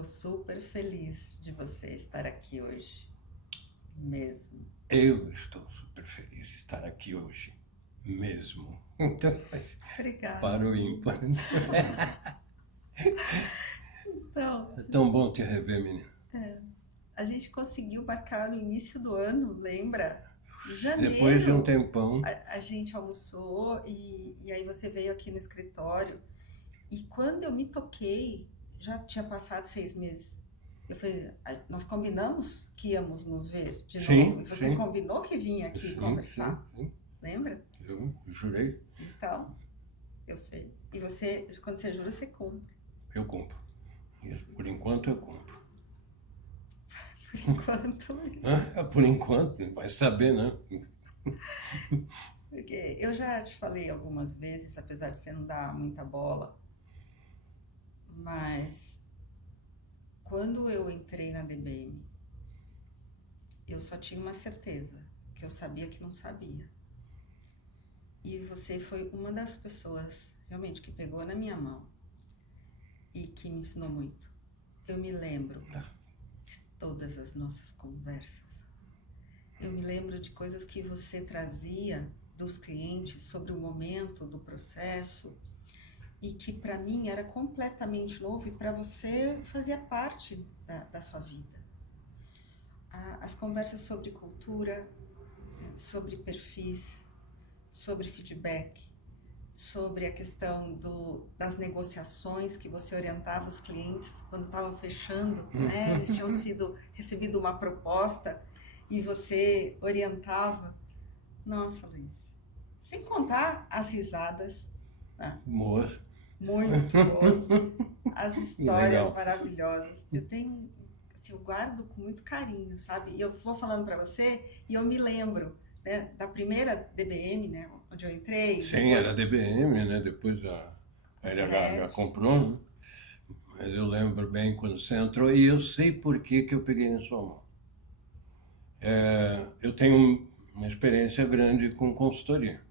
Tô super feliz de você estar aqui hoje, mesmo. Eu estou super feliz de estar aqui hoje, mesmo. Então, mas Obrigada. para o ímpar. Então, É tão bom te rever, menino. a gente conseguiu marcar no início do ano, lembra? Em Depois de um janeiro, tempão, a gente almoçou e aí você veio aqui no escritório. E quando eu me toquei, já tinha passado 6 meses. Eu falei, nós combinamos que íamos nos ver de novo. sim, E você sim, combinou que vinha aqui sim, sim, conversar, sim. lembra? Eu jurei, Então, eu sei. E você, quando você jura, você cumpre. eu cumpro. Isso, por enquanto eu cumpro. Por enquanto, Por enquanto, vai saber, né? porque eu já te falei algumas vezes, apesar de você não dar muita bola, mas quando eu entrei na DBM, eu só tinha uma certeza, que eu sabia que não sabia. E você foi uma das pessoas realmente que pegou na minha mão e que me ensinou muito. Eu me lembro de todas as nossas conversas. Eu me lembro de coisas que você trazia dos clientes sobre o momento do processo e que para mim era completamente novo e para você fazia parte da sua vida. As conversas sobre cultura, sobre perfis, sobre feedback, sobre a questão das negociações que você orientava os clientes quando estavam fechando, né? Eles tinham recebido uma proposta e você orientava. Nossa, Luiz. Sem contar as risadas, tá? Moço, Muito boas, as histórias legal. maravilhosas. Eu tenho, assim, eu guardo com muito carinho, sabe? E eu vou falando para você e eu me lembro, né, da primeira DBM, né, onde eu entrei, Sim, depois era DBM, né? Depois a LH Red. comprou, né? Mas eu lembro bem quando você entrou e eu sei por que que eu peguei na sua mão. Eu tenho uma experiência grande com consultoria.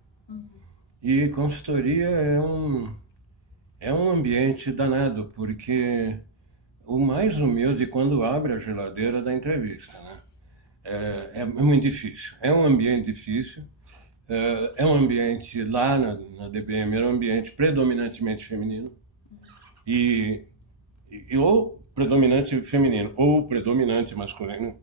E consultoria é um ambiente danado, porque o mais humilde quando abre a geladeira da entrevista, né? É muito difícil. É um ambiente difícil. É um ambiente lá na DBM, era um ambiente predominantemente feminino. E, ou predominante feminino, ou predominante masculino.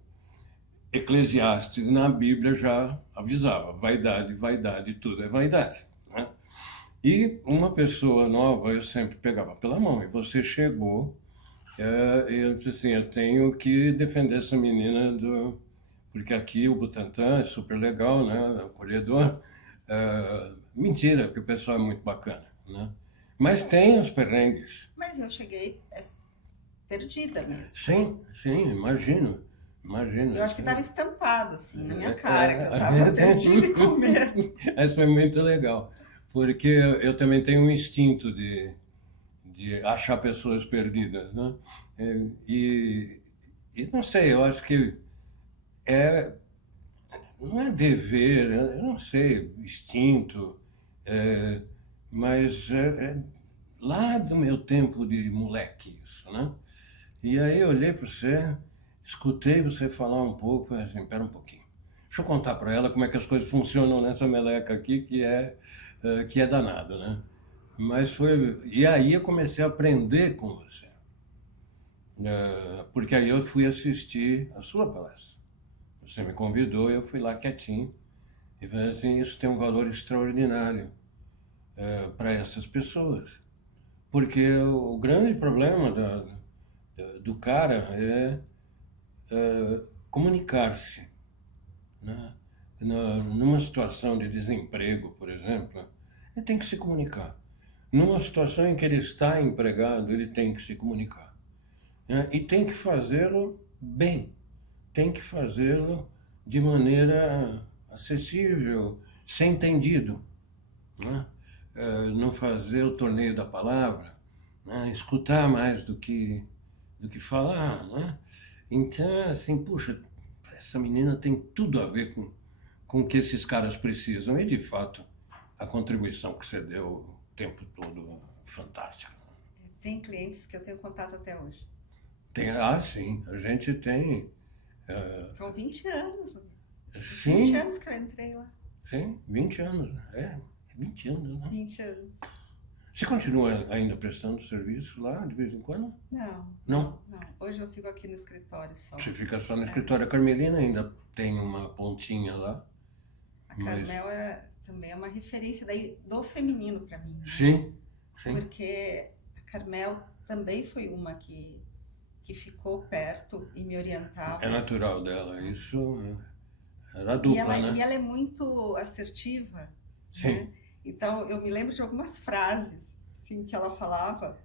Eclesiastes na Bíblia já avisava, vaidade, vaidade, tudo é vaidade, né? E uma pessoa nova eu sempre pegava pela mão, e você chegou, e eu disse assim, eu tenho que defender essa menina porque aqui o Butantã é super legal, né, acolhedor. Mentira, porque o pessoal é muito bacana, né? Mas tem os perrengues. Mas eu cheguei perdida mesmo. Sim, sim, imagino, imagino. Eu acho que estava estampado assim na minha cara que eu estava É, perdida e com medo. Mas foi muito legal, porque eu também tenho um instinto de achar pessoas perdidas, né? E, e não sei, eu acho que é, não é dever, eu não sei, instinto, é, mas é lá do meu tempo de moleque isso, né? E aí eu olhei para você, escutei você falar um pouco, falei assim, pera um pouquinho. Deixa eu contar para ela como é que as coisas funcionam nessa meleca aqui, que é danado, né? Mas foi... E aí eu comecei a aprender com você. Porque aí eu fui assistir a sua palestra. Você me convidou, eu fui lá quietinho. E falei assim, isso tem um valor extraordinário para essas pessoas. Porque o grande problema do cara é comunicar-se, né? Numa situação de desemprego, por exemplo, ele tem que se comunicar. Numa situação em que ele está empregado, ele tem que se comunicar, né? E tem que fazê-lo bem, tem que fazê-lo de maneira acessível, ser entendido, né? Não fazer o torneio da palavra, né? Escutar mais do que falar, né? Então, assim, puxa, essa menina tem tudo a ver com o que esses caras precisam. E, de fato, a contribuição que você deu o tempo todo, fantástica. Tem clientes que eu tenho contato até hoje. Sim, a gente tem. São 20 anos. 20 Sim, anos que eu entrei lá. sim, 20 anos. 20 anos, né? 20 anos. Você continua ainda prestando serviço lá de vez em quando? Não, Não? não. Hoje eu fico aqui no escritório só. Você fica só no escritório. A Carmelina ainda tem uma pontinha lá. A Mas Carmel também é uma referência daí do feminino para mim, né? sim, sim. Porque a Carmel também foi uma que ficou perto e me orientava. É natural dela, isso era E dupla, né? ela é muito assertiva, Sim. né? Então eu me lembro de algumas frases assim, que ela falava.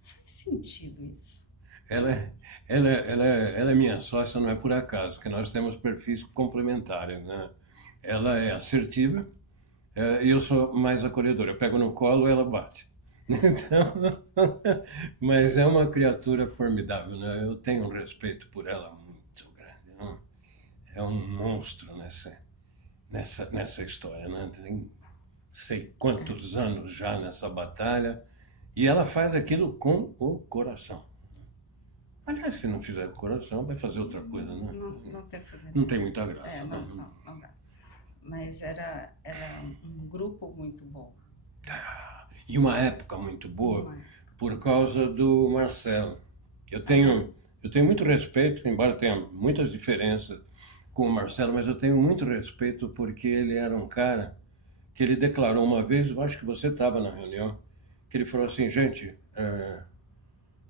Faz sentido isso. Ela é minha sócia, não é por acaso, porque nós temos perfis complementares, né? Ela é assertiva e eu sou mais acolhedor. Eu pego no colo, ela bate. Então, mas é uma criatura formidável, né? Eu tenho um respeito por ela muito grande. Não? É um monstro nessa história, né? Tem sei quantos anos já nessa batalha e ela faz aquilo com o coração. Aliás, se não fizer com o coração, vai fazer outra coisa, né? Não tem o que fazer. Não tem muita graça. Não dá. Mas era um grupo muito bom. E uma época muito boa por causa do Marcelo. Eu tenho muito respeito, embora tenha muitas diferenças com o Marcelo, mas eu tenho muito respeito porque ele era um cara que ele declarou uma vez, eu acho que você estava na reunião, que ele falou assim, gente,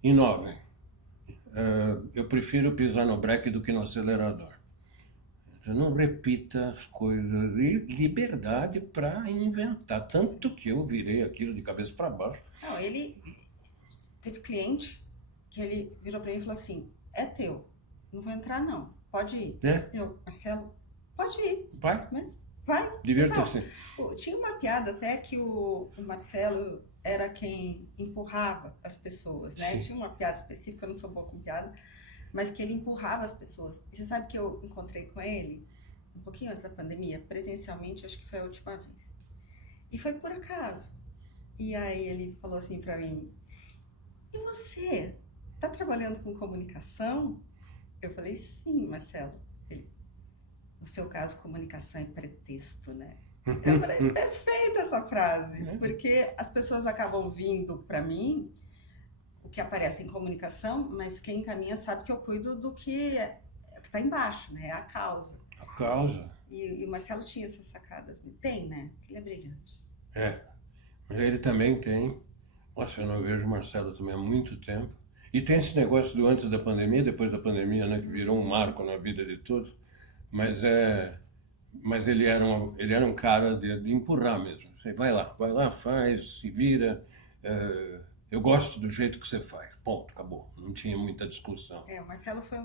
inovem. Eu prefiro pisar no breque do que no acelerador. Não repita as coisas. E liberdade para inventar. Tanto que eu virei aquilo de cabeça para baixo. Não, ele teve cliente que ele virou para mim e falou assim, é teu, não vou entrar não, pode ir. Marcelo, pode ir. Vai. Mas vai. Divirta-se. Tinha uma piada até que o Marcelo era quem empurrava as pessoas, né? Sim. Tinha uma piada específica, eu não sou boa com piada, mas que ele empurrava as pessoas. E você sabe que eu encontrei com ele um pouquinho antes da pandemia, presencialmente, acho que foi a última vez. E foi por acaso. E aí ele falou assim pra mim, e você, tá trabalhando com comunicação? Eu falei, sim, Marcelo. Ele, no seu caso, comunicação é pretexto, né? Eu falei, perfeita essa frase, porque as pessoas acabam vindo pra mim, o que aparece em comunicação, mas quem encaminha sabe que eu cuido do que está embaixo, né? É a causa. A causa. E o Marcelo tinha essas sacadas. Tem, né? Ele é brilhante. Mas ele também tem. Nossa, eu não vejo o Marcelo também há muito tempo. E tem esse negócio do antes da pandemia, depois da pandemia, né? Que virou um marco na vida de todos. Mas ele era um cara de empurrar mesmo. Você vai lá, faz, se vira. Eu gosto do jeito que você faz. Ponto, acabou. Não tinha muita discussão. O Marcelo foi...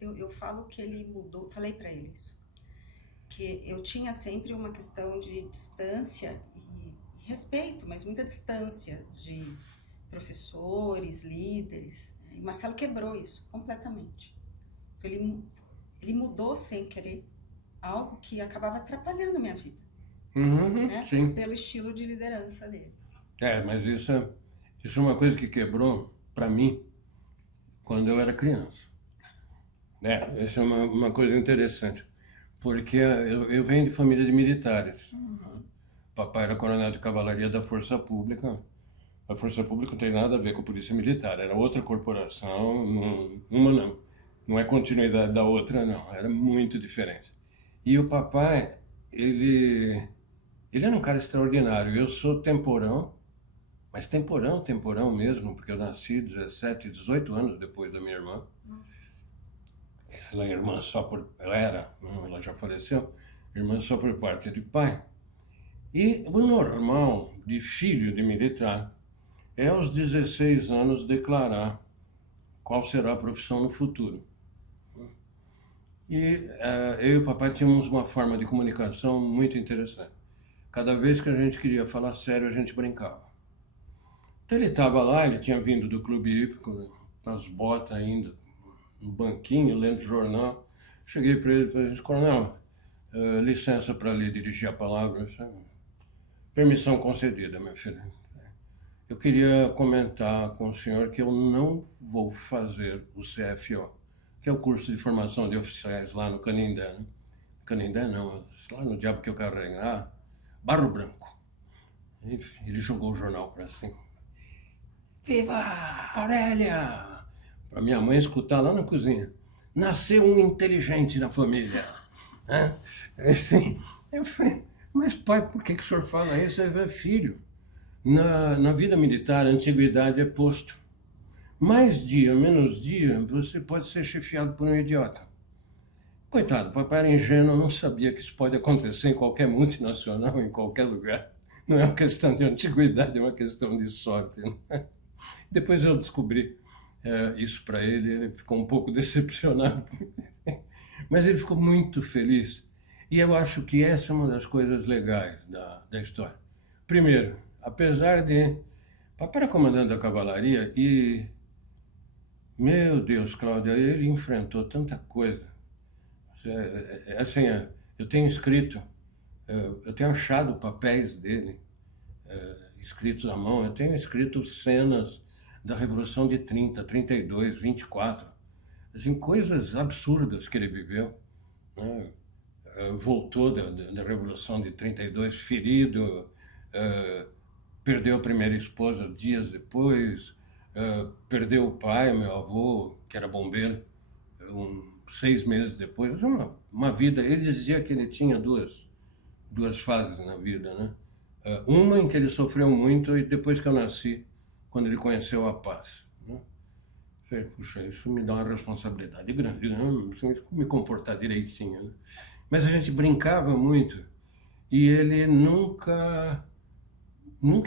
Eu falo que ele mudou, falei para ele isso, que eu tinha sempre uma questão de distância e respeito, mas muita distância de professores, líderes. E Marcelo quebrou isso completamente. Então ele mudou sem querer algo que acabava atrapalhando a minha vida, né? Sim. Pelo estilo de liderança dele. Mas isso é uma coisa que quebrou para mim quando eu era criança. Essa é uma coisa interessante, porque eu venho de família de militares. Papai era coronel de cavalaria da Força Pública. A Força Pública não tem nada a ver com a Polícia Militar, era outra corporação, não é continuidade da outra, não, era muito diferente. E o papai, ele era um cara extraordinário. Eu sou temporão, mas temporão mesmo, porque eu nasci 17, 18 anos depois da minha irmã. Nossa. Ela já faleceu, irmã só por parte de pai. E o normal de filho de militar é aos 16 anos declarar qual será a profissão no futuro. E eu e o papai tínhamos uma forma de comunicação muito interessante. Cada vez que a gente queria falar sério, a gente brincava. Então ele estava lá, ele tinha vindo do clube hípico, com as botas ainda, no banquinho, lendo jornal. Cheguei para ele e falei, coronel, licença para lhe dirigir a palavra. Permissão concedida, meu filho. eu queria comentar com o senhor que eu não vou fazer o CFO, que é o curso de formação de oficiais lá no Canindé, né? Canindé não, lá no Diabo que eu carrego, Barro Branco. Enfim, ele jogou o jornal para cima. Viva Aurélia! Para minha mãe escutar lá na cozinha. Nasceu um inteligente na família. Assim, eu falei, mas pai, por que o senhor fala isso? Filho, na vida militar, a antiguidade é posto. Mais dia, menos dia, você pode ser chefiado por um idiota. Coitado, papai era ingênuo, não sabia que isso pode acontecer em qualquer multinacional, em qualquer lugar. Não é uma questão de antiguidade, é uma questão de sorte. Né? Depois eu descobri isso para ele, ele ficou um pouco decepcionado. Mas ele ficou muito feliz. E eu acho que essa é uma das coisas legais da história. Primeiro, apesar de... Papai era comandante da cavalaria e... Meu Deus, Cláudia, ele enfrentou tanta coisa. Assim, eu tenho escrito, eu tenho achado papéis dele escritos à mão, eu tenho escrito cenas da Revolução de 30, 32, 24, assim, coisas absurdas que ele viveu. Né? Voltou da Revolução de 32 ferido, perdeu a primeira esposa dias depois, perdeu o pai, meu avô, que era bombeiro, 6 meses depois. Uma vida, ele dizia que ele tinha duas fases na vida, né? Uma em que ele sofreu muito e depois que eu nasci, quando ele conheceu a paz. Né? Falei, puxa, isso me dá uma responsabilidade grande, né? Me comportar direitinho. Né? Mas a gente brincava muito e ele nunca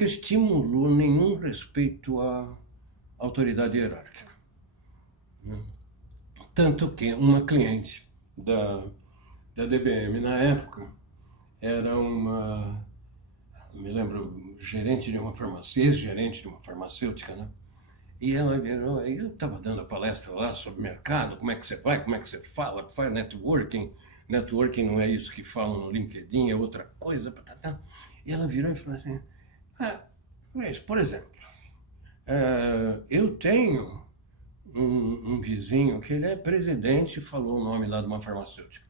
estimulou nenhum respeito à autoridade hierárquica. Né? Tanto que uma cliente da DBM na época era me lembro, gerente de uma farmácia, ex-gerente de uma farmacêutica, né? E ela virou, eu estava dando a palestra lá sobre mercado, como é que você vai, como é que você fala, faz networking. Networking não é isso que falam no LinkedIn, é outra coisa. E ela virou e falou assim, mas, por exemplo, eu tenho um vizinho que ele é presidente, falou o nome lá de uma farmacêutica.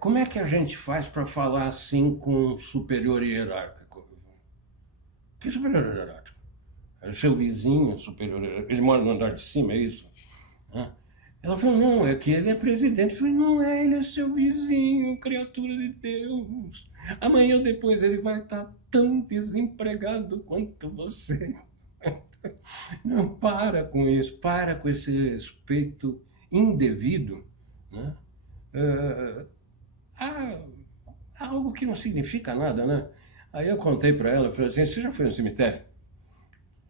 Como é que a gente faz para falar assim com um superior hierárquico? Que superior hierárquico? É seu vizinho superior hierárquico. Ele mora no andar de cima, é isso? Ela falou, não, é que ele é presidente. Eu falei, não é, ele é seu vizinho, criatura de Deus. Amanhã ou depois ele vai estar tão desempregado quanto você. Não, para com isso, para com esse respeito indevido, né? Algo que não significa nada, né? Aí eu contei para ela, falei assim, você já foi no cemitério?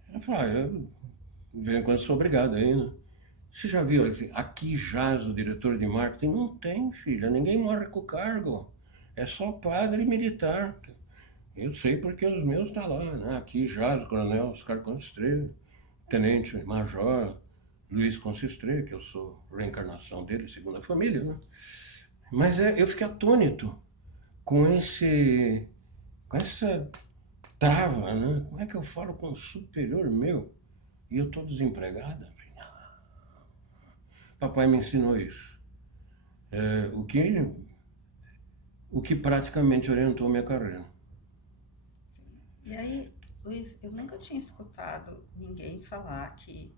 Ela falou, eu de vez em quando sou obrigado aí, né? Você já viu, assim, aqui jaz o diretor de marketing? Não tem, filha, ninguém morre com o cargo. É só padre e militar. Eu sei porque os meus estão lá, né? Aqui jaz o coronel Oscar Consistré, tenente major Luiz Consistré, que eu sou reencarnação dele, segunda família, né? Mas eu fiquei atônito com essa trava, né? Como é que eu falo com um superior meu e eu estou desempregada? Papai me ensinou isso. O que praticamente orientou minha carreira. E aí, Luiz, eu nunca tinha escutado ninguém falar que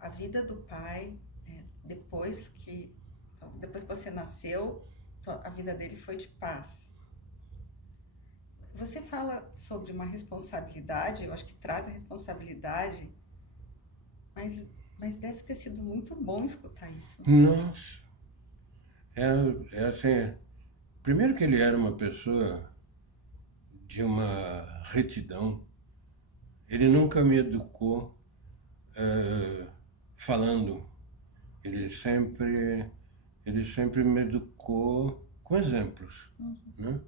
a vida do pai, depois que você nasceu, a vida dele foi de paz. Você fala sobre uma responsabilidade, eu acho que traz a responsabilidade, mas deve ter sido muito bom escutar isso. Nossa, assim, primeiro que ele era uma pessoa de uma retidão, ele nunca me educou falando, ele sempre me educou com exemplos, né?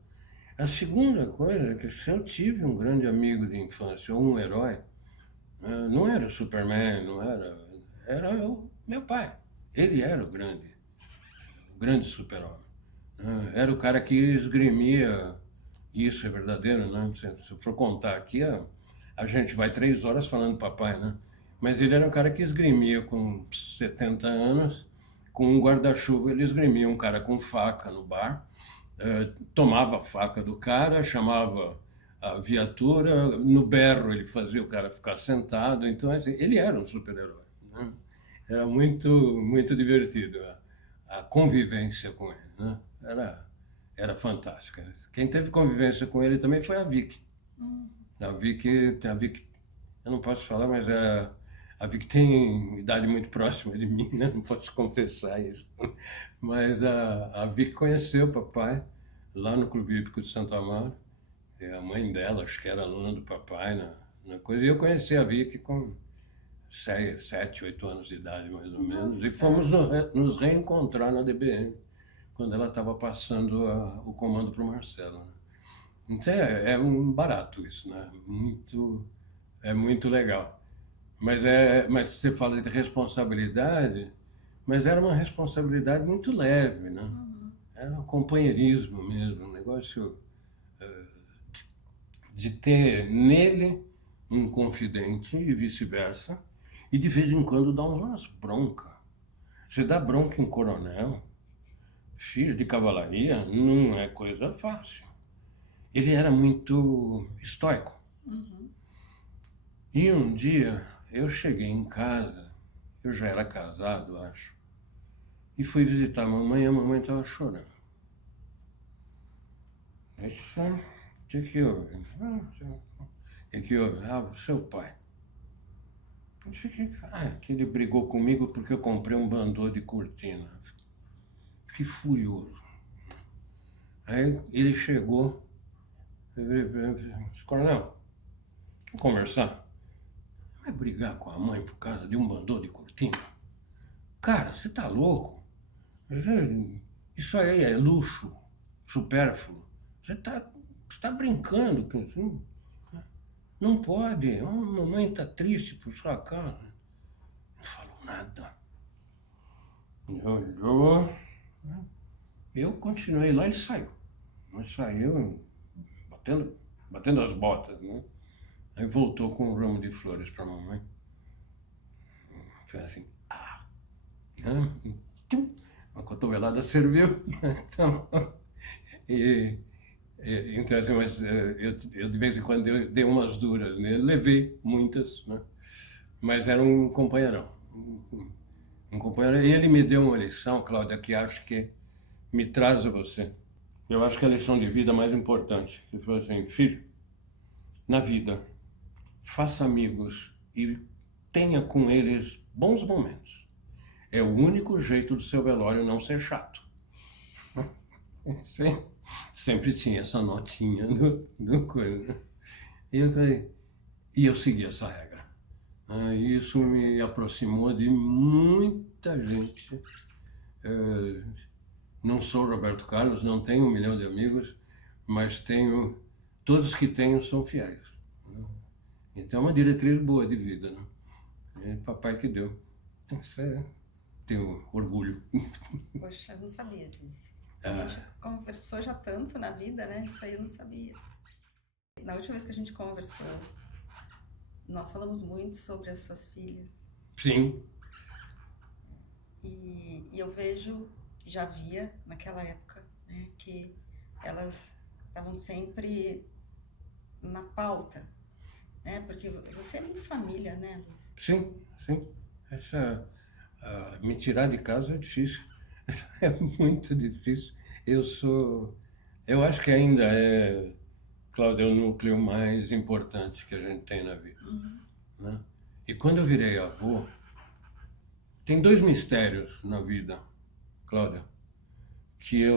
A segunda coisa é que se eu tive um grande amigo de infância, ou um herói, não era o Superman, era o meu pai. Ele era o grande super-homem. Era o cara que esgrimia isso é verdadeiro, né? Se eu for contar aqui, a gente vai 3 horas falando papai, né? Mas ele era um cara que esgrimia com 70 anos, com um guarda-chuva, ele esgrimia um cara com faca no bar, tomava a faca do cara, chamava a viatura, no berro ele fazia o cara ficar sentado, então assim, ele era um super-herói, né? Era muito, muito divertido a convivência com ele, né? Era fantástica. Quem teve convivência com ele também foi a Vicky. A Vicky, eu não posso falar, mas a Vicky tem idade muito próxima de mim, né? Não posso confessar isso. Mas a Vicky conheceu o papai lá no Clube Hípico de Santo Amaro. E a mãe dela, acho que era aluna do papai na coisa. E eu conheci a Vicky com 7, 8 anos de idade, mais ou menos. E Nossa. fomos nos reencontrar na DBM, quando ela estava passando o comando para o Marcelo, né? Então é um barato isso, né? É muito legal. Mas você fala de responsabilidade, mas era uma responsabilidade muito leve, né? Era um companheirismo mesmo, um negócio de ter nele um confidente e vice-versa, e de vez em quando dar umas broncas. Você dá bronca em coronel, filho de cavalaria, não é coisa fácil. Ele era muito estoico. E um dia eu cheguei em casa, eu já era casado, acho, e fui visitar a mamãe e a mamãe estava chorando. Eu disse, o que houve? O que houve? O seu pai. Eu disse, que ele brigou comigo porque eu comprei um bandô de cortina. Fiquei furioso. Aí ele chegou, eu disse, coronel, vamos conversar. Vai brigar com a mãe por causa de um bandô de cortina? Cara, você tá louco? Isso aí é luxo, supérfluo. Você tá brincando com isso. Não pode. A mamãe tá triste por sua causa. Não falou nada. Eu continuei lá, ele saiu. Mas saiu batendo as botas, né? Aí voltou com um ramo de flores para a mamãe. Foi assim, né? Uma cotovelada serviu. Então, então assim, mas eu de vez em quando dei umas duras, né? Levei muitas, né? Mas era um companheirão. Um companheiro. E ele me deu uma lição, Cláudia, que acho que me traz a você. Eu acho que é a lição de vida mais importante. Que foi assim, filho, na vida, faça amigos e tenha com eles bons momentos. É o único jeito do seu velório não ser chato. Sempre tinha essa notinha do coisa. E eu segui essa regra. Isso me aproximou de muita gente. Não sou Roberto Carlos, não tenho 1 milhão de amigos, mas todos que tenho são fiéis. Então é uma diretriz boa de vida, né? É papai que deu. Tenho orgulho. Poxa, eu não sabia disso. A gente conversou já tanto na vida, né? Isso aí eu não sabia. Na última vez que a gente conversou, nós falamos muito sobre as suas filhas. Sim. E eu vejo, já via naquela época, né, que elas estavam sempre na pauta, né? Porque você é muito família, né, Luiz? Sim, sim. Me tirar de casa é difícil. É muito difícil. Eu acho que ainda Cláudia, é o núcleo mais importante que a gente tem na vida, né? E quando eu virei avô, tem 2 mistérios na vida, Cláudia, que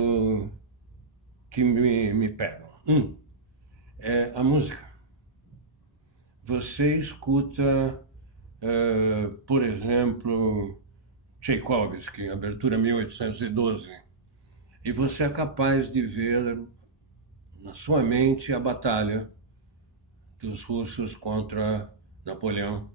me pegam. É a música. Você escuta, por exemplo, Tchaikovsky, abertura 1812, e você é capaz de ver na sua mente a batalha dos russos contra Napoleão,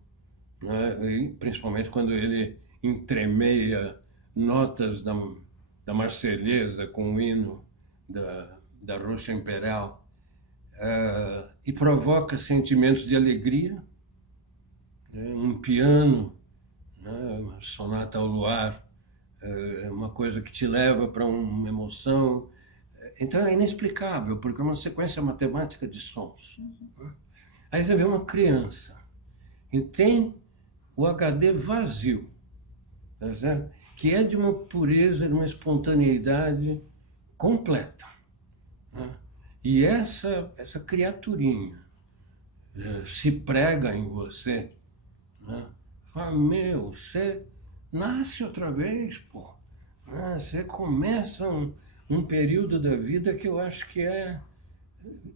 né? E principalmente quando ele entremeia notas da Marselhesa com o hino da Rússia Imperial. e provoca sentimentos de alegria, né? Um piano, né? Uma sonata ao luar, uma coisa que te leva para uma emoção. Então é inexplicável, porque é uma sequência matemática de sons. Aí você vê uma criança e tem o HD vazio, tá certo? Que é de uma pureza, de uma espontaneidade completa, né? E essa criaturinha se prega em você, né? Fala, meu, você nasce outra vez, pô. Né? Você começa um período da vida que eu acho que é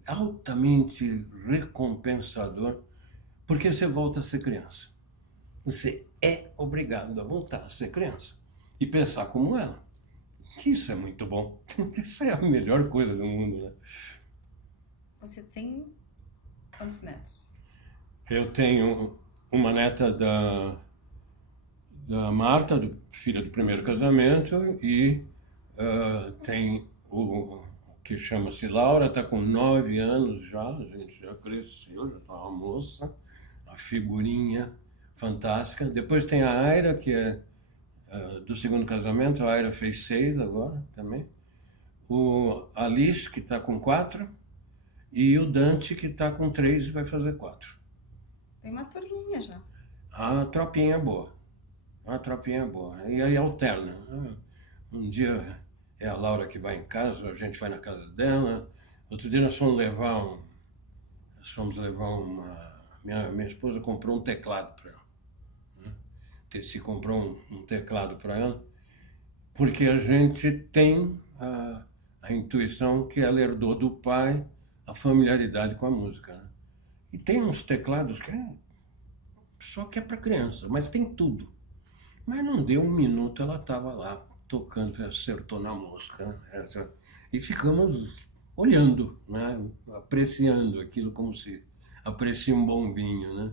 altamente recompensador, porque você volta a ser criança. Você é obrigado a voltar a ser criança e pensar como ela. Isso é muito bom. Isso é a melhor coisa do mundo, né? Você tem quantos netos? Eu tenho uma neta da Marta, filha do primeiro casamento, e tem o que chama-se Laura, está com 9 anos já, a gente já cresceu, já está uma moça, a figurinha fantástica. Depois tem a Aira, que é do segundo casamento, a Aira fez 6 agora também. O Alice, que está com 4, e o Dante, que está com 3 e vai fazer 4. Tem uma turminha já. A tropinha boa. A tropinha boa. E aí alterna. Um dia é a Laura que vai em casa, a gente vai na casa dela. Outro dia nós fomos levar uma... Minha esposa comprou um teclado para ela. Tessi comprou um teclado para ela, porque a gente tem a intuição que ela herdou do pai a familiaridade com a música, né? E tem uns teclados que só que é para criança, mas tem tudo. Mas não deu um minuto, ela estava lá tocando, acertou na mosca. E ficamos olhando, né? Apreciando aquilo como se aprecia um bom vinho, né?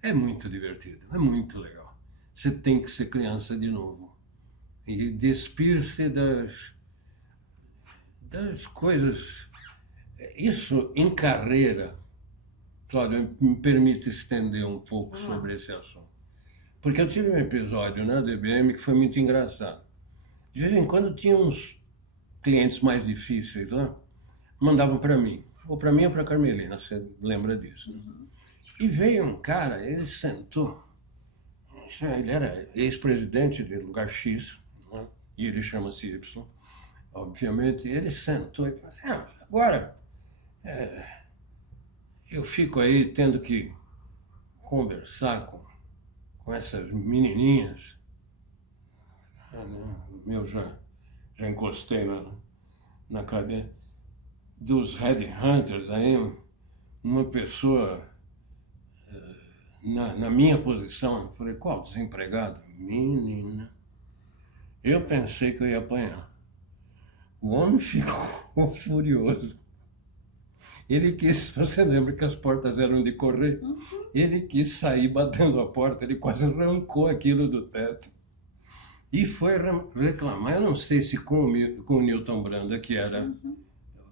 É muito divertido, é muito legal. Você tem que ser criança de novo e despir-se das coisas. Isso em carreira, Cláudio, me permite estender um pouco sobre esse assunto. Porque eu tive um episódio na DBM que foi muito engraçado. De vez em quando tinha uns clientes mais difíceis lá, mandavam para mim. Ou para mim ou para a Carmelina, você lembra disso, né? E veio um cara, ele sentou, ele era ex-presidente de lugar X, né? E ele chama-se Y, obviamente. Ele sentou e falou assim, agora eu fico aí tendo que conversar com essas menininhas. Eu já encostei na cadeira dos headhunters aí, uma pessoa na minha posição. Eu falei, qual desempregado? Menina, eu pensei que eu ia apanhar. O homem ficou furioso. Ele quis, você lembra que as portas eram de correr? Ele quis sair batendo a porta, ele quase arrancou aquilo do teto. E foi reclamar, eu não sei se com o Newton Branda, que era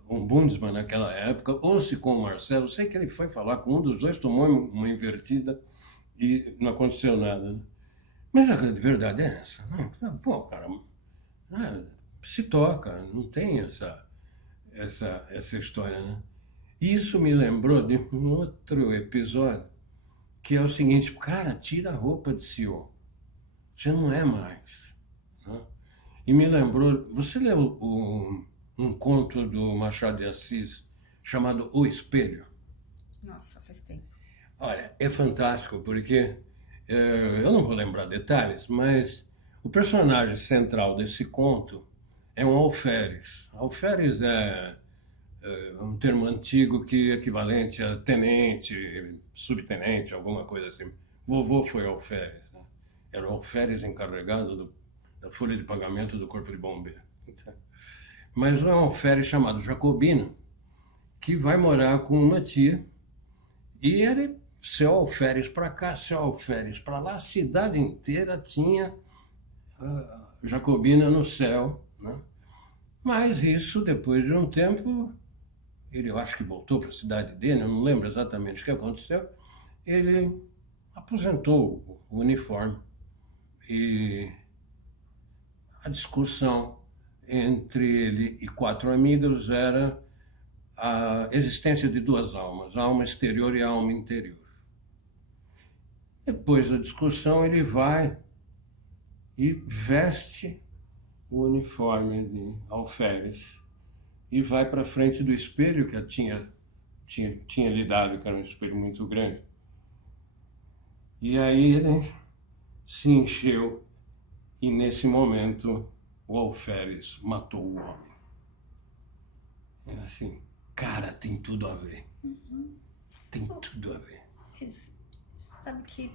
um Bundesman naquela época, ou se com o Marcelo. Eu sei que ele foi falar com um dos dois, tomou uma invertida e não aconteceu nada, né? Mas a grande verdade é essa. Pô, cara, se toca, não tem essa história, né? Isso me lembrou de um outro episódio, que é o seguinte, cara, tira a roupa de senhor. Você não é mais, né? E me lembrou, você leu um conto do Machado de Assis chamado O Espelho? Nossa, faz tempo. Olha, é fantástico, porque eu não vou lembrar detalhes, mas o personagem central desse conto é um alferes. Alferes é um termo antigo que é equivalente a tenente, subtenente, alguma coisa assim. Vovô foi alferes, né? Era o alferes encarregado da folha de pagamento do Corpo de Bombeiro. Mas é um alferes chamado Jacobino, que vai morar com uma tia, e ele, seu alferes para cá, seu alferes para lá, a cidade inteira tinha Jacobina no céu, né? Mas isso, depois de um tempo, ele, eu acho que voltou para a cidade dele, eu não lembro exatamente o que aconteceu, ele aposentou o uniforme e a discussão entre ele e 4 amigos era a existência de 2 almas, a alma exterior e a alma interior. Depois da discussão, ele vai e veste o uniforme de alferes e vai para frente do espelho que tinha lhe dado, que era um espelho muito grande. E aí ele se encheu e nesse momento o alferes matou o homem. É assim, cara, tem tudo a ver. Tem tudo a ver. Sabe que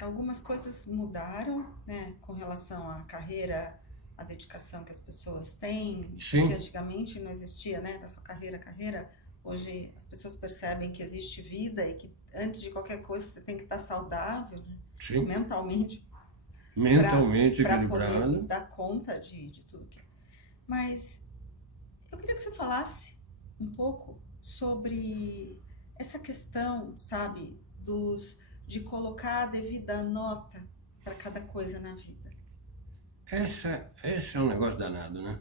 algumas coisas mudaram, né, com relação à carreira, à dedicação que as pessoas têm, Sim. que antigamente não existia, né, da sua carreira. Hoje as pessoas percebem que existe vida e que antes de qualquer coisa você tem que estar saudável, né? Sim. Mentalmente para equilibrado. poder dar conta de tudo que é. Mas eu queria que você falasse um pouco sobre essa questão, sabe, de colocar a devida nota para cada coisa na vida. Esse é um negócio danado, né?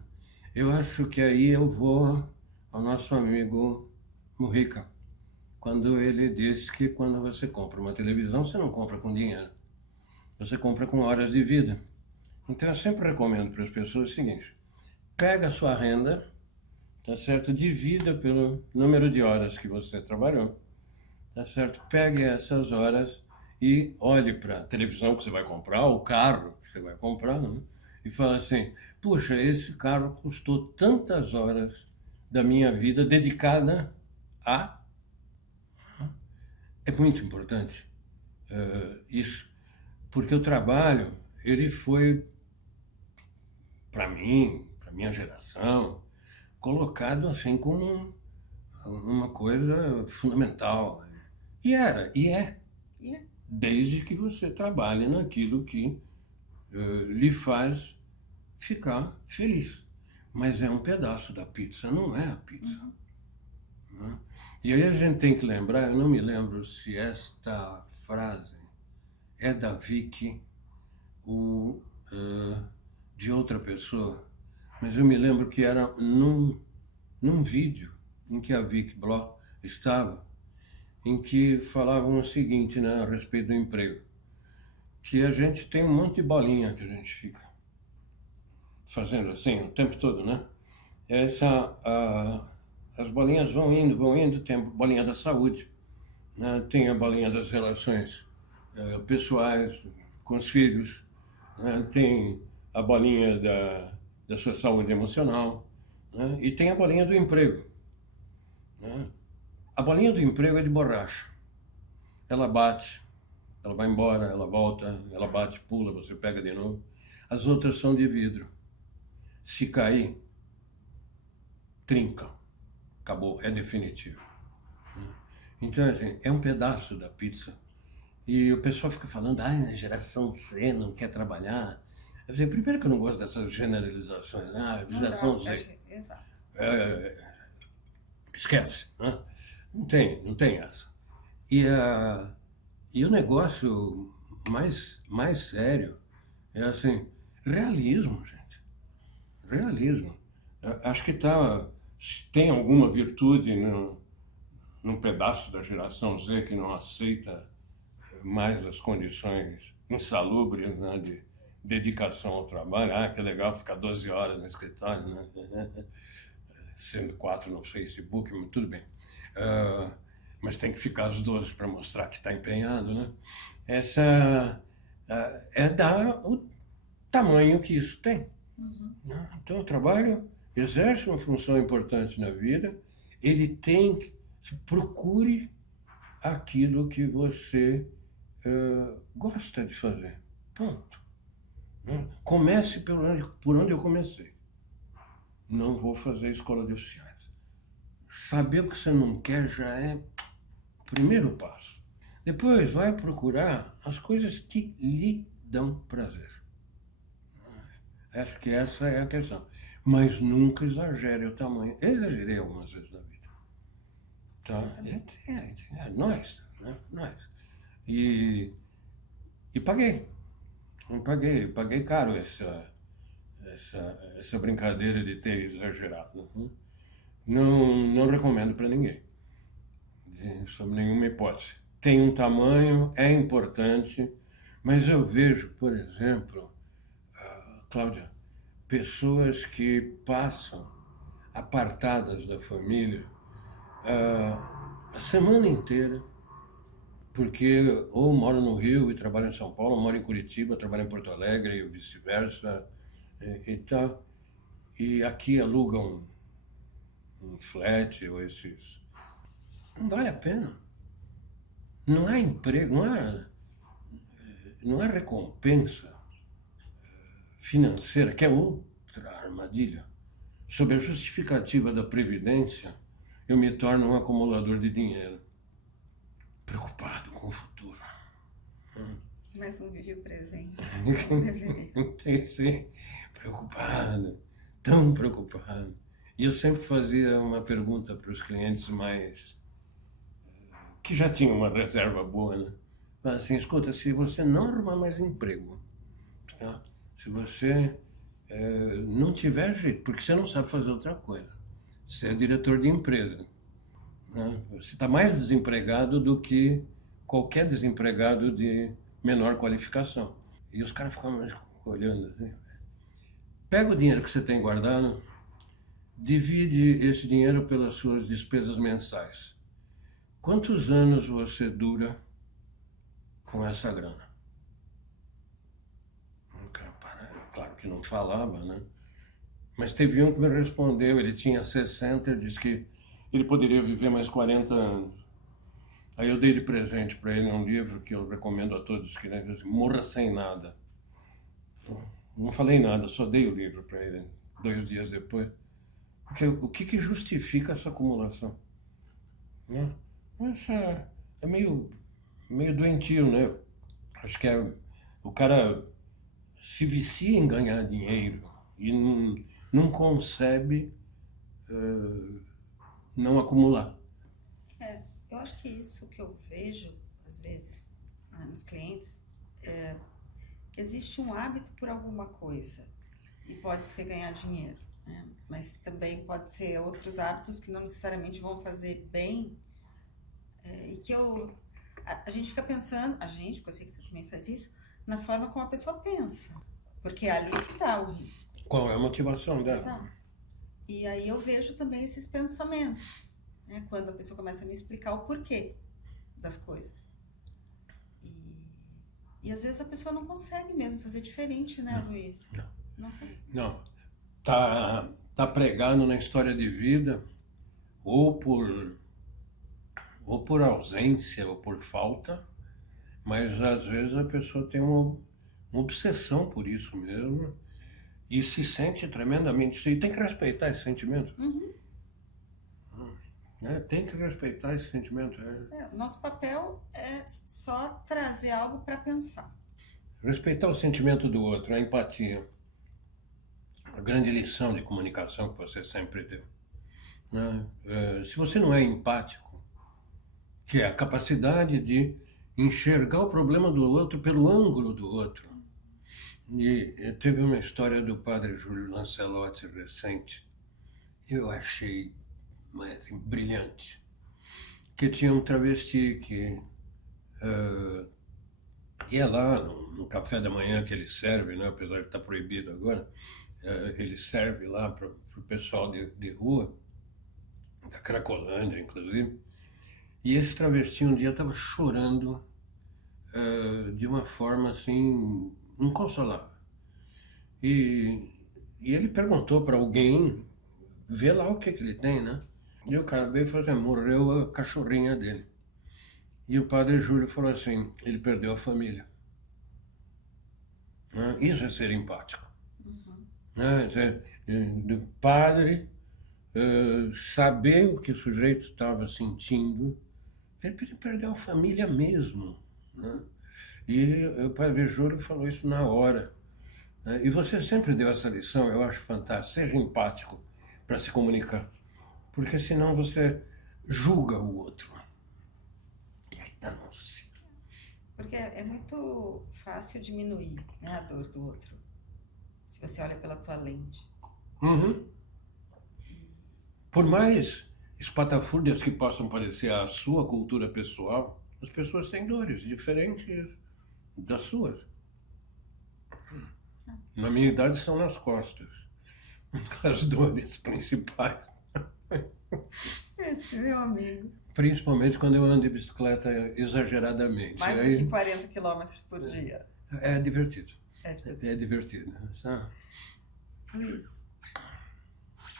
Eu acho que aí eu vou ao nosso amigo Mujica, quando ele diz que quando você compra uma televisão, você não compra com dinheiro, você compra com horas de vida. Então eu sempre recomendo para as pessoas o seguinte: pega a sua renda, tá certo? Divida pelo número de horas que você trabalhou, tá certo? Pegue essas horas e olhe para a televisão que você vai comprar, o carro que você vai comprar, né? E fala assim: puxa, esse carro custou tantas horas da minha vida dedicada a... É muito importante isso, porque o trabalho, ele foi, para mim, para minha geração, colocado assim como uma coisa fundamental. E é, desde que você trabalhe naquilo que lhe faz ficar feliz. Mas é um pedaço da pizza, não é a pizza. Né? E aí a gente tem que lembrar, eu não me lembro se esta frase é da Vicky ou de outra pessoa, mas eu me lembro que era num vídeo em que a Vicky Bloch estava, em que falavam o seguinte, né, a respeito do emprego, que a gente tem um monte de bolinha que a gente fica fazendo assim o tempo todo, né? As bolinhas vão indo, tem a bolinha da saúde, né? Tem a bolinha das relações pessoais com os filhos, né? Tem a bolinha da sua saúde emocional, né? E tem a bolinha do emprego, né? A bolinha do emprego é de borracha. Ela bate, ela vai embora, ela volta, ela bate, pula, você pega de novo. As outras são de vidro. Se cair, trinca. Acabou, é definitivo. Então, assim, é um pedaço da pizza. E o pessoal fica falando, a geração Z não quer trabalhar. Eu digo, primeiro que eu não gosto dessas generalizações, geração Z. Exato. Esquece, né? Não tem essa. E o negócio mais sério é assim, realismo, gente. Realismo. Acho que tem alguma virtude num pedaço da geração Z que não aceita mais as condições insalubres, né, de dedicação ao trabalho. Que legal ficar 12 horas no escritório, né? Sendo 4 no Facebook, mas tudo bem. Mas tem que ficar as 12 para mostrar que está empenhado, né? Essa é dar o tamanho que isso tem. Né? Então, o trabalho exerce uma função importante na vida, ele tem que... Procure aquilo que você gosta de fazer. Ponto. Né? Comece por onde eu comecei. Não vou fazer escola de oficiais. Saber o que você não quer já é o primeiro passo. Depois vai procurar as coisas que lhe dão prazer. Acho que essa é a questão. Mas nunca exagere o tamanho. Eu exagerei algumas vezes na vida. Tá? Nós, né? Nós. E, e paguei. Paguei caro essa brincadeira de ter exagerado. Não recomendo para ninguém, sob nenhuma hipótese. Tem um tamanho, é importante, mas eu vejo, por exemplo, Cláudia, pessoas que passam apartadas da família a semana inteira, porque ou moro no Rio e trabalho em São Paulo, ou moro em Curitiba, trabalho em Porto Alegre e vice-versa, e tal. E aqui alugam um flat ou esses. Não vale a pena. Não há emprego, não há recompensa financeira, que é outra armadilha. Sob a justificativa da Previdência, eu me torno um acumulador de dinheiro, preocupado com o futuro. Mas não vive o presente. Não deveria. Tem que ser preocupado, tão preocupado. E eu sempre fazia uma pergunta para os clientes que já tinham uma reserva boa, né? Assim, escuta, se você não arrumar mais emprego, tá? Se você não tiver jeito, porque você não sabe fazer outra coisa, você é diretor de empresa, né? Você está mais desempregado do que qualquer desempregado de menor qualificação. E os caras ficam olhando assim. Pega o dinheiro que você tem guardado, divide esse dinheiro pelas suas despesas mensais. Quantos anos você dura com essa grana? O cara, claro que não falava, né? Mas teve um que me respondeu, ele tinha 60, ele disse que ele poderia viver mais 40 anos. Aí eu dei de presente para ele um livro que eu recomendo a todos que leiam, Morra Sem Nada. Não falei nada, só dei o livro para ele 2 dias depois. Porque o que justifica essa acumulação? Né? Isso é meio doentio, né? Acho que o cara se vicia em ganhar dinheiro e não concebe não acumular. Eu acho que isso que eu vejo, às vezes, nos clientes, existe um hábito por alguma coisa. E pode ser ganhar dinheiro, né? Mas também pode ser outros hábitos que não necessariamente vão fazer bem. E que a gente fica pensando, porque eu sei que você também faz isso, na forma como a pessoa pensa. Porque é ali que está o risco. Qual é a motivação dela? Exato. E aí eu vejo também esses pensamentos, né? Quando a pessoa começa a me explicar o porquê das coisas. E às vezes a pessoa não consegue mesmo fazer diferente, né, Luiz? Não. Tá pregado na história de vida ou por ausência ou por falta, mas às vezes a pessoa tem uma obsessão por isso mesmo e se sente tremendamente. E tem que respeitar esse sentimento. Uhum. Tem que respeitar esse sentimento. Nosso papel é só trazer algo para pensar. Respeitar o sentimento do outro, a empatia. A grande lição de comunicação que você sempre deu. Né? Se você não é empático, que é a capacidade de enxergar o problema do outro pelo ângulo do outro. E teve uma história do padre Júlio Lancelotti recente, eu achei assim, brilhante, que tinha um travesti que ia lá no café da manhã que ele serve, né, apesar de estar proibido agora, ele serve lá para o pessoal de rua, da Cracolândia, inclusive. E esse travesti um dia estava chorando de uma forma assim inconsolável. E ele perguntou para alguém ver lá o que ele tem, né? E o cara veio e falou assim, morreu a cachorrinha dele. E o padre Júlio falou assim, ele perdeu a família. Isso é ser empático. Do padre saber o que o sujeito estava sentindo. Ele perdeu a família mesmo. Né? E o padre Júlio falou isso na hora. E você sempre deu essa lição, eu acho fantástico. Seja empático para se comunicar. Porque senão você julga o outro. E aí danou-se. Porque é muito fácil diminuir, né, a dor do outro, se você olha pela tua lente. Uhum. Por mais espatafúrdias que possam parecer a sua cultura pessoal, as pessoas têm dores diferentes das suas. Na minha idade são nas costas, as dores principais. Esse meu amigo. Principalmente quando eu ando de bicicleta exageradamente. Mais do Aí que 40 quilômetros por dia. é divertido. É divertido. É divertido. Sabe? Luiz,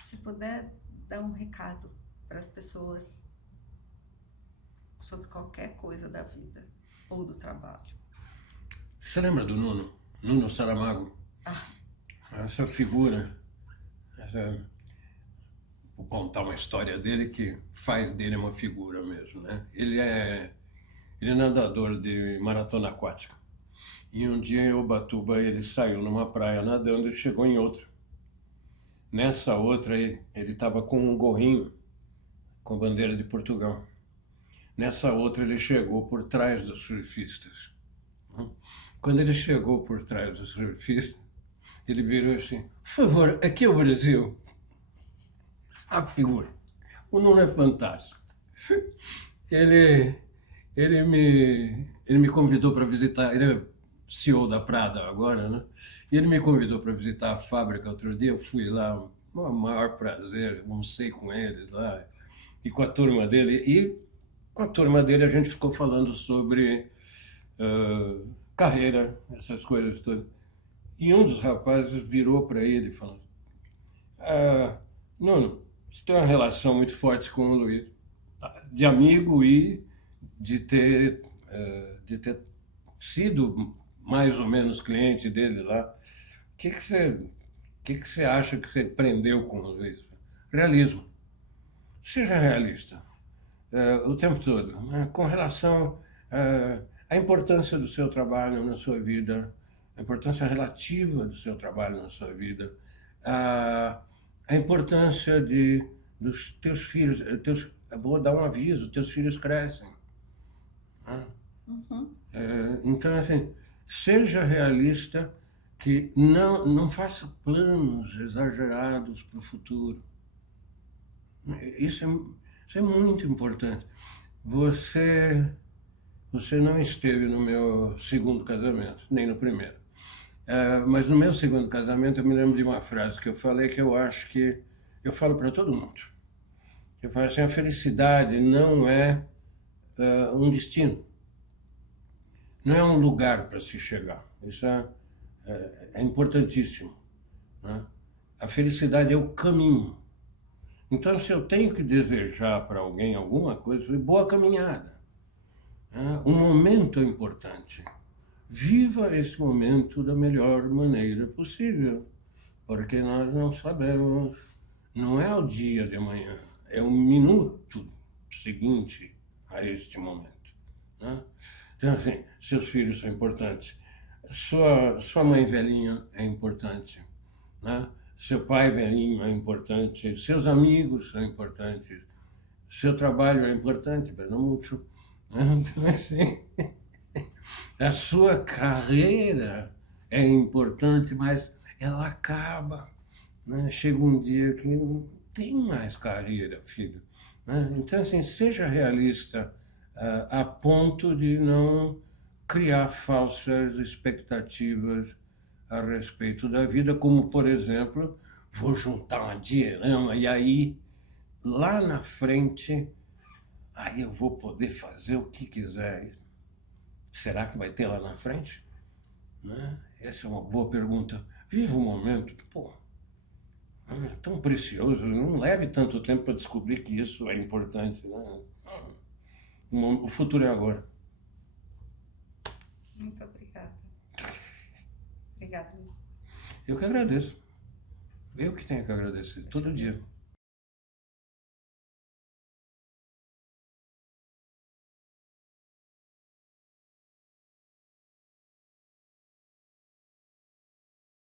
se puder dar um recado para as pessoas sobre qualquer coisa da vida ou do trabalho. Você lembra do Nuno? Nuno Saramago? Essa figura, vou contar uma história dele que faz dele uma figura mesmo, né? Ele é nadador de maratona aquática. E um dia em Ubatuba ele saiu numa praia nadando e chegou em outra. Nessa outra ele estava com um gorrinho com a bandeira de Portugal. Nessa outra ele chegou por trás dos surfistas. Quando ele chegou por trás dos surfistas, ele virou assim: por favor, aqui é o Brasil. A figura. O Nuno é fantástico. Ele me convidou para visitar, ele é CEO da Prada agora, né? E ele me convidou para visitar a fábrica outro dia, eu fui lá, o maior prazer, almocei com eles lá, e com a turma dele. E com a turma dele a gente ficou falando sobre carreira, essas coisas todas. E um dos rapazes virou para ele e falou: Nuno, você tem uma relação muito forte com o Luiz, de amigo e de ter sido mais ou menos cliente dele lá. O que você acha que você aprendeu com o Luiz? Realismo. Seja realista o tempo todo, né? Com relação à importância do seu trabalho na sua vida, a importância relativa do seu trabalho na sua vida, a importância dos teus filhos. Vou dar um aviso: teus filhos crescem. Uhum. Então, assim, seja realista, que não faça planos exagerados para o futuro. Isso é muito importante. Você não esteve no meu segundo casamento, nem no primeiro. Mas no meu segundo casamento eu me lembro de uma frase que eu falei, que eu acho que eu falo para todo mundo. Eu falo assim: a felicidade não é um destino. Não é um lugar para se chegar. Isso é importantíssimo, né? A felicidade é o caminho. Então, se eu tenho que desejar para alguém alguma coisa, boa caminhada. Um momento é importante. Viva esse momento da melhor maneira possível, porque nós não sabemos, não é o dia de amanhã, é o minuto seguinte a este momento, né? Então, assim, seus filhos são importantes, sua mãe velhinha é importante, né? Seu pai velhinho é importante, seus amigos são importantes, seu trabalho é importante, mas não muito, né? Então, assim, a sua carreira é importante, mas ela acaba, né? Chega um dia que não tem mais carreira, filho, né? Então, assim, seja realista a ponto de não criar falsas expectativas a respeito da vida, como, por exemplo, vou juntar uma dinheirama e aí, lá na frente, aí eu vou poder fazer o que quiser. Será que vai ter lá na frente? Né? Essa é uma boa pergunta. Viva o momento, pô, é tão precioso, não leve tanto tempo para descobrir que isso é importante, né? O futuro é agora. Muito obrigada. Obrigada, Luiz. Eu que agradeço. Eu que tenho que agradecer, todo dia.